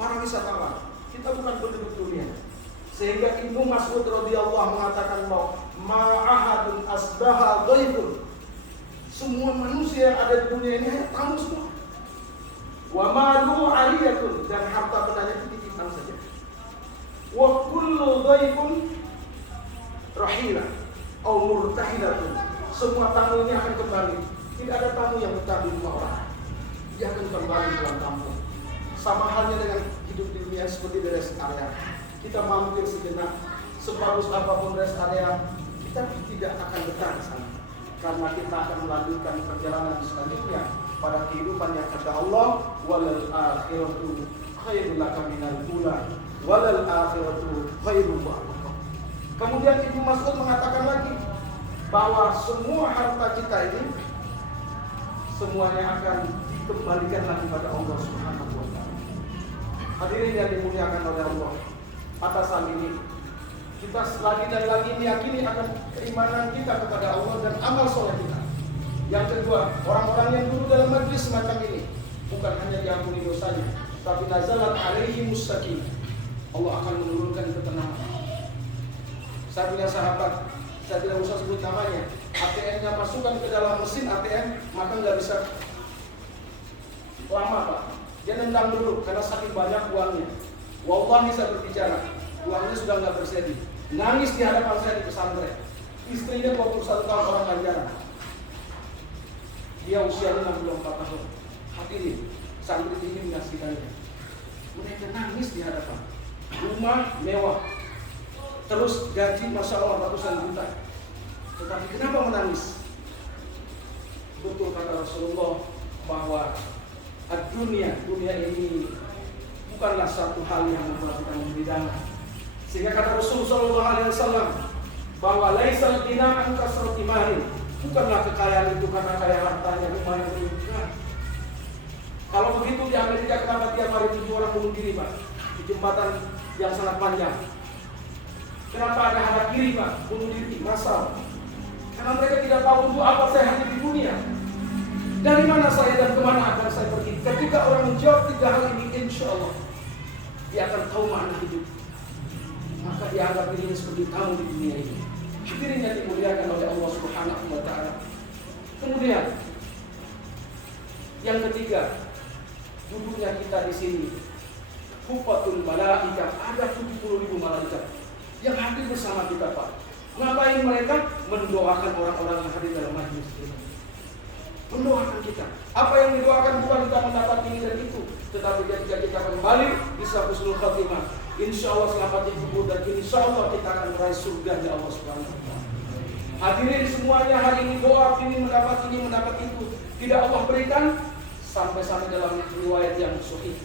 para wisatawan. Kita bukan penduduk dunia. Sehingga Ibnu Mas'ud radhiyallahu mengatakan bahwa ma'ahadun asbaha dhaifun. Semua manusia yang ada di dunia ini hanya tamu semua. Wa malu aliyatun, dan harta bendanya itu titipan saja. Wa kullu dhaifun rahila atau murtahilatun. Semua tamu ini akan kembali. Tidak ada tamu yang betah di rumah orang. Dia akan kembali pulang kampung. Sama halnya dengan hidup di dunia seperti di rest area. Kita mampir sejenak, sebagus apapun rest area, kita tidak akan betah di sana. Karena kita akan melanjutkan perjalanan selanjutnya pada kehidupan yang kata Allah, walal akhiratu khairul laka minal ula, walal akhiratu khairul laka. Kemudian Ibnu Mas'ud mengatakan lagi bahwa semua harta kita ini semuanya akan dikembalikan lagi pada Allah Subhanahu wa taala. Hadirin yang dimuliakan oleh Allah, atas hal ini kita lagi dan lagi meyakini akan keimanan kita kepada Allah dan amal soleh kita. Yang kedua, orang-orang yang dulu dalam majlis semacam ini bukan hanya diampuni dosanya, tapi nazalat alaihi mustaqim. Allah akan menurunkan ketenangan. Saya punya sahabat, saya tidak usah sebut namanya, ATM-nya masukkan ke dalam mesin ATM, maka nggak bisa lama Pak. Dia nendang dulu karena saking banyak uangnya. Wallahi saya berbicara, uangnya sudah nggak bersedi. Nangis di hadapan saya di pesantren. Istrinya 21 tahun, orang Banjaran. Dia usianya 64 tahun. Hadirin, santri ini menyaksikannya. Mereka nangis di hadapan. Rumah mewah, terus gaji masya Allah ratusan juta. Tetapi kenapa menangis? Betul kata Rasulullah bahwa dunia ini bukanlah satu hal yang membuat kita membidana. Sehingga kata Rasulullah SAW bahwa laisal ghina an kasrati malin, bukanlah kekayaan itu karena kaya hartanya, rumah yang berlimpah. Kalau begitu di Amerika kenapa tiap hari 7 orang bunuh diri Pak di jembatan yang sangat panjang? Kenapa ada hada kiri Pak bunuh diri massal? Karena mereka tidak tahu untuk apa saya hadir di dunia. Dari mana saya dan kemana akan saya pergi? Ketika orang menjawab 3 hal ini, insya Allah dia akan tahu makna hidup. Maka dia anggap dirinya seperti tamu di dunia ini. Hadirin yang dimuliakan oleh Allah Subhanahu wa taala. Kemudian yang ketiga, duduknya kita di sini. Hufatul malaika, ada 70.000 malaikat yang hadir bersama kita Pak. Ngapain mereka? Mendoakan orang-orang yang hadir dalam majlis ini. Mendoakan kita. Apa yang didoakan bukan kita mendapat ini dan itu, tetapi ketika kita kembali bisa husnul khatimah, insya Allah selamat hidup dan insya Allah kita akan meraih surga di Allah Subhanahu wa taala. Hadirin semuanya, hari ini doa ini mendapat itu, tidak Allah berikan sampai dalam riwayat yang sahih.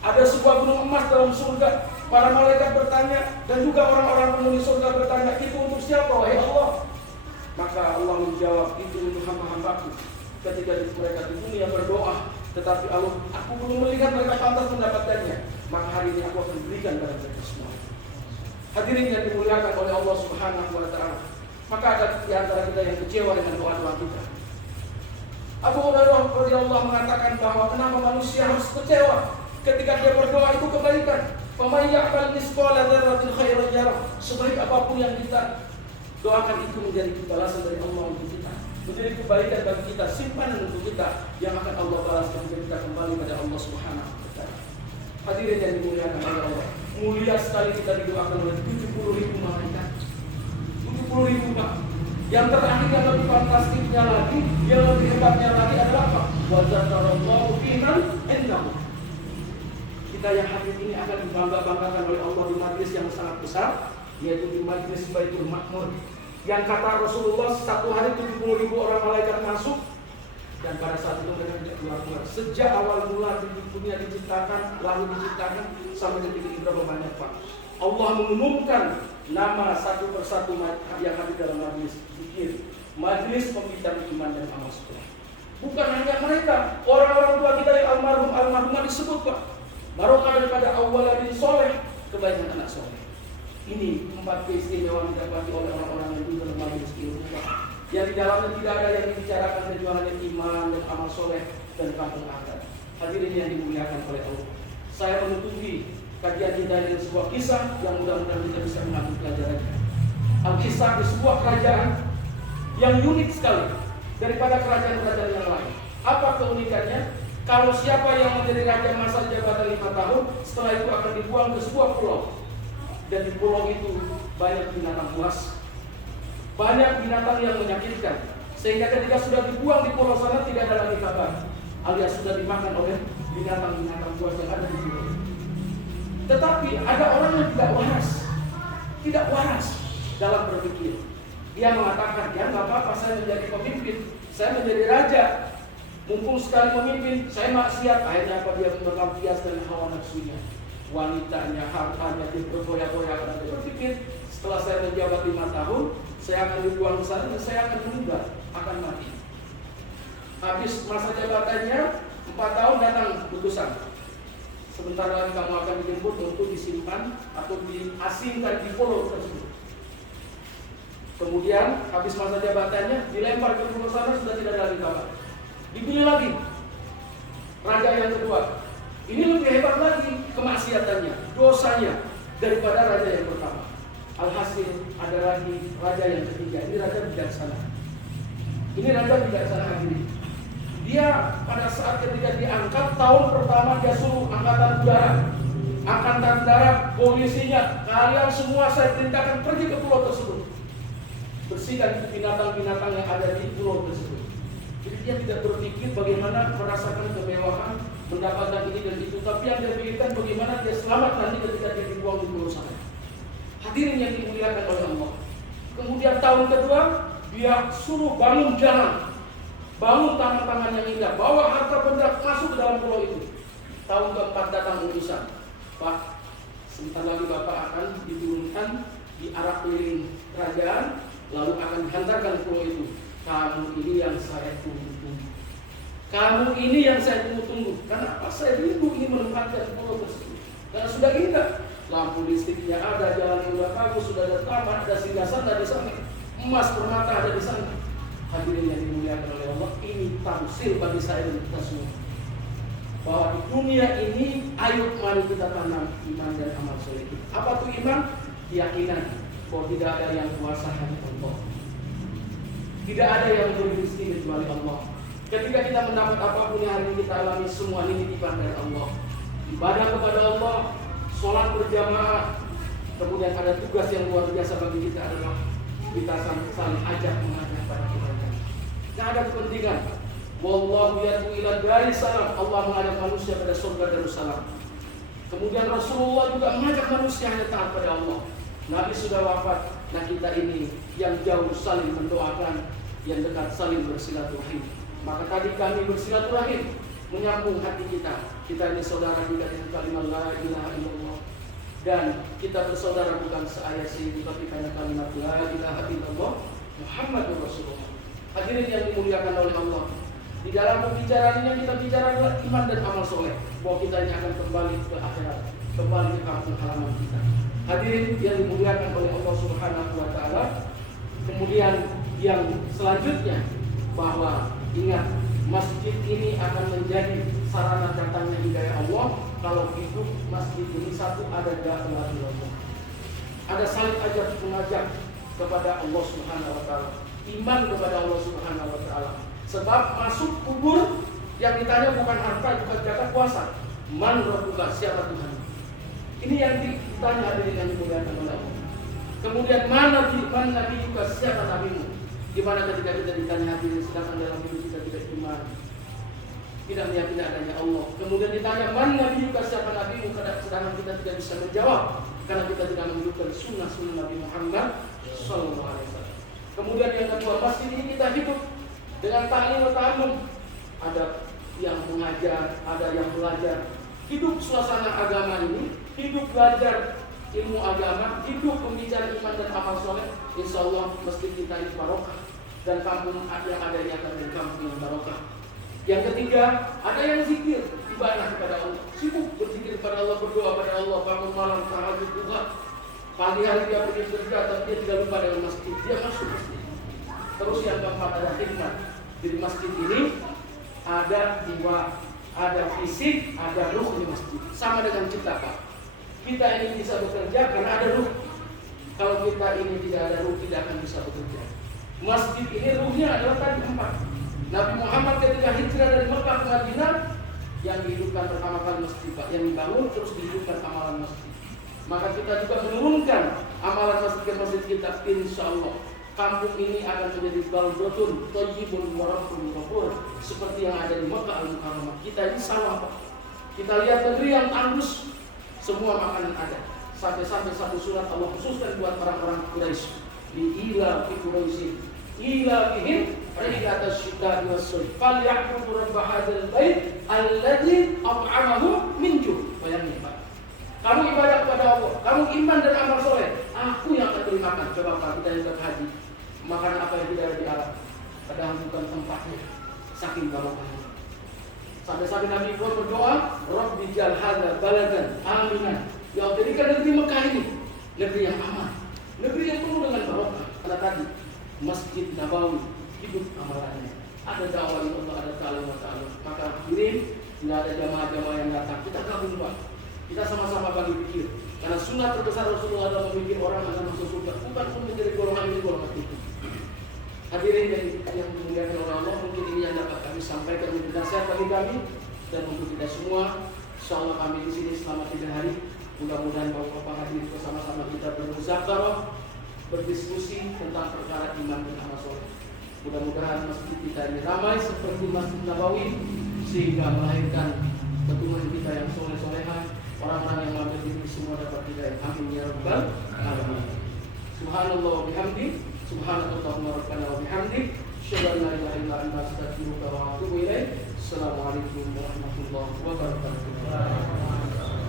Ada sebuah gunung emas dalam surga. Para malaikat bertanya dan juga orang-orang penghuni surga bertanya, itu untuk siapa wahai Allah? Maka Allah menjawab, itu untuk hamba-hambaku. Ketika mereka di dunia berdoa, tetapi Allah, aku belum melihat mereka pantas mendapatkannya, maka hari ini aku akan berikan kepada mereka semua. Hadirin yang dimuliakan oleh Allah Subhanahu wa taala. Maka ada di antara kita yang kecewa dengan doa-doa kita. Abu Hurairah radhiyallahu mengatakan bahwa kenapa manusia harus kecewa ketika dia berdoa itu kebaikan. Faman ya'mal mithqala dzarratin khairan yarah. Sebaik apapun yang kita doakan itu menjadi balasan dari Allah untuk kita, menjadi kebaikan bagi kita, simpanan untuk kita yang akan Allah balas ketika kita kembali pada Allah Subhanahu wa taala. Hadirin yang dimuliakan oleh Allah, mulia sekali kita didoakan oleh 70.000 malaikat. 70.000 Pak. Yang terakhir yang lebih fantastiknya lagi, yang lebih hebatnya lagi adalah apa? Wa dzakarallahu fiman indahu. Kita yang hadir ini akan dibangga-banggakan oleh Allah di majlis yang sangat besar, yaitu di majlis Baitul Ma'mur. Yang kata Rasulullah, satu hari 70.000 orang malaikat masuk, dan pada saat itu mereka tidak keluar. Sejak awal mula dunia diciptakan, lalu diciptakan sampai detik ini berapa banyak Pak? Allah mengumumkan nama satu persatu yang hadir dalam majlis zikir, majlis pembicaraan iman dan amal soleh. Bukan hanya mereka, orang-orang tua kita yang almarhumah disebut Pak. Barokah daripada awwaladin soleh, kebaikan anak soleh. Ini 4 keistimewaan didapati oleh orang-orang yang duduk dalam majlis ilmu yang di dalamnya tidak ada yang dibicarakan kecuali iman dan amal soleh dan kampung akhirat. Hadirin yang dimuliakan oleh Allah. saya menutupi kajian kita dengan sebuah kisah yang mudah-mudahan kita bisa mengambil pelajarannya. Alkisah di sebuah kerajaan yang unik sekali daripada kerajaan-kerajaan yang lain. Apa keunikannya? Kalau siapa yang menjadi raja masa jabatan 5 tahun, setelah itu akan dibuang ke sebuah pulau. Dan di pulau itu banyak binatang buas, banyak binatang yang menyakitkan, sehingga ketika sudah dibuang di pulau sana tidak ada lagi kabar, alias sudah dimakan oleh binatang-binatang buas yang ada di pulau. Tetapi ada orang yang tidak waras dalam berpikir. Dia mengatakan, ya nggak apa-apa, saya menjadi pemimpin, saya menjadi raja, mumpung sekali memimpin, saya maksiat. Akhirnya apa? Dia melampias dengan hawa nafsunya, wanitanya, hartanya, dia bergoyah-goyah. Dia berpikir, setelah saya menjabat 5 tahun, saya akan dibuang ke sana dan saya akan meninggal, akan mati. Habis masa jabatannya 4 tahun, datang putusan, sebentar lagi kamu akan dijemput untuk disimpan atau diasingkan di pulau tersebut. Kemudian habis masa jabatannya dilempar ke pulau sana, sudah tidak ada lagi kabar. Dipilih lagi raja yang kedua. Ini lebih hebat lagi kemaksiatannya, dosanya daripada raja yang pertama. Alhasil ada lagi raja yang ketiga. Ini raja bijaksana. Ini raja bijaksana hadirin. Dia pada saat ketika diangkat tahun pertama, dia suruh angkatan darat, polisinya, kalian semua saya perintahkan pergi ke pulau tersebut, bersihkan binatang-binatang yang ada di pulau tersebut. Jadi dia tidak berpikir bagaimana merasakan kemewahan, mendapatkan ini dan itu, tapi yang dia pikirkan bagaimana dia selamat nanti ketika dia dibuang di pulau sana. Hadirin yang dimuliakan oleh Allah. Kemudian tahun kedua, dia suruh bangun jalan, bangun taman-taman yang indah, bawa harta benda masuk ke dalam pulau itu. Tahun keempat datang utusan, Pak, sebentar lagi Bapak akan diturunkan di arah keliling kerajaan, lalu akan dihantarkan ke pulau itu. Kamu ini yang saya tunggu-tunggu. Kamu ini yang saya tunggu-tunggu. Kenapa saya rindu ini menempatkan pulau tersebut? Karena sudah indah, lampu listriknya ada, jalan yang sudah bagus, sudah ada taman, ada singgasana di sana, emas permata ada di sana. Hadirin yang dimuliakan oleh Allah, ini tamsil bagi saya dan kita semua, bahwa di dunia ini ayo mari kita tanam iman dan amal soleh. Apa tuh iman? Keyakinan bahwa tidak ada yang kuasa hanya Allah, tidak ada yang memberi rezeki kecuali Allah. Ketika kita mendapat apapun yang hari ini kita alami, semua ini titipan dari Allah. Ibadah kepada Allah, sholat berjamaah, kemudian ada tugas yang luar biasa bagi kita adalah kita saling ajak mengajak pada kita. Tidak ada kepentingan. Wallahu yad'u ila daris salam. Allah mengajak manusia pada surga Darussalam. Kemudian Rasulullah juga mengajak manusia hanya taat pada Allah. Nabi sudah wafat. Nah kita ini yang jauh saling mendoakan, yang dekat saling bersilaturahim. Maka tadi kami bersilaturahim, menyambung hati kita. Kita ini saudara juga dengan kalimat la ilaha illallah. Dan kita bersaudara bukan seayat seibu, tapi karena kalimat la ilaha illallah Muhammadur Rasulullah. Hadirin yang dimuliakan oleh Allah, di dalam pembicaraan ini kita bicara adalah iman dan amal soleh, bahwa kita ini akan kembali ke akhirat, kembali ke kampung halaman kita. Hadirin yang dimuliakan oleh Allah Subhanahu wa Ta'ala. Kemudian yang selanjutnya, bahwa ingat, masjid ini akan menjadi sarana datangnya hidayah Allah kalau hidup masjid ini satu, ada da'wah Allah, ada saling ajak mengajak kepada Allah Subhanahu wa Ta'ala, iman kepada Allah Subhanahu wa Ta'ala. Sebab masuk kubur yang ditanya bukan harta, bukan jatah kuasa, man rabbuka, siapa Tuhan. Ini yang ditanya hadirin yang dimuliakan oleh Allah. Kemudian mana nabi juga, siapa nabimu. Gimana ketika kita ditanya hadirin, sedangkan dalam hidup kita tidak iman, tidak meyakini adanya Allah. Kemudian ditanya mana nabi juga, siapa nabimu, sedangkan kita tidak bisa menjawab karena kita tidak menunjukkan sunnah Nabi Muhammad SAW. Kemudian yang kedua, masjid ini kita hidup dengan ta'lim wa ta'allum. Ada yang mengajar, ada yang belajar. Hidup suasana agama ini, hidup belajar ilmu agama, hidup pembicara iman dan amal soleh. Insya Allah masjid kita ini barokah, dan kampung yang ada ini akan menjadi kampung yang barokah. Yang ketiga, ada yang zikir, ibadah kepada Allah, sibuk berzikir kepada Allah, berdoa kepada Allah, bangun malam, tahajud juga. Pagi hari dia pergi kerja, tapi dia tidak lupa dengan masjid, dia masuk masjid. Terus yang keempat, ada khidmat. Di masjid ini ada 2 ada fisik, ada ruh di masjid. Sama dengan kita, Pak. Kita ini bisa bekerja karena ada ruh. Kalau kita ini tidak ada ruh, tidak akan bisa bekerja. Masjid ini ruhnya adalah tadi 4. Nabi Muhammad ketika hijrah dari Mekah ke Madinah, yang dihidupkan pertama kali masjid, Pak. Yang dibangun terus dihidupkan amalan masjid. Maka kita juga menurunkan amalan masjid ke masjid kita, insya Allah. Kampung ini akan menjadi baldotun thayyibun wa rabbun ghafur, seperti yang ada di Mekah Al-Mukarramah. Kita ini sawah, Pak. Kita lihat negeri yang tandus, semua makanan ada. Sampai-sampai satu surat Allah khususkan buat orang-orang Quraisy. Ila fi Quraisy, ila bihim rihlata syita'i was-sayf. Falyaqudu rabb hadzal bait alladzi at'amahum min ju'. Bayangin, Pak. Kamu ibadah kepada Allah, kamu iman dan amal soleh, aku yang akan beri makan. Coba Pak, kita yang berhaji, makanan apa yang tidak ada di Arab, padahal bukan tempatnya, saking barokahnya. Sampai-sampai Nabi Ibrahim berdoa, Rabbi jal hadza baladan aminan. Ya Allah, jadikan negeri Mekah ini negeri yang aman, negeri yang penuh dengan barokah. Karena tadi Masjid Nabawi hidup amalannya. Ada dakwah Allah, ada ta'lim wa ta'alum. Maka kirim, tidak ada jamaah-jamaah yang datang, kita gabung, Pak. Kita sama-sama bagi pikir. Karena sunat terbesar Rasulullah adalah memikir orang akan masuk surga, bukan pun menjadi golongan ini golongan itu. Hadirin yang dimuliakan oleh Allah, mungkin ini yang dapat kami sampaikan menjadi nasihat bagi kami dan untuk kita semua. Insyaallah kami di sini selama 3 hari. Mudah-mudahan Bapak hadirin bersama-sama kita bermuzakarah, berdiskusi tentang perkara iman dan amal soleh. Mudah-mudahan masjid kita ini ramai seperti Masjid Nabawi sehingga melahirkan keturunan kita yang soleh-solehan. Orang-orang yang mampir di sini semua dapat hidayah. Amin ya rabbal alamin. Subhanallah wa bihamdi, subhanallahumma rabbana wa bihamdi, asyhadu an la ilaha illa anta astaghfiruka wa atubu ilaik. Assalamualaikum warahmatullahi wabarakatuh.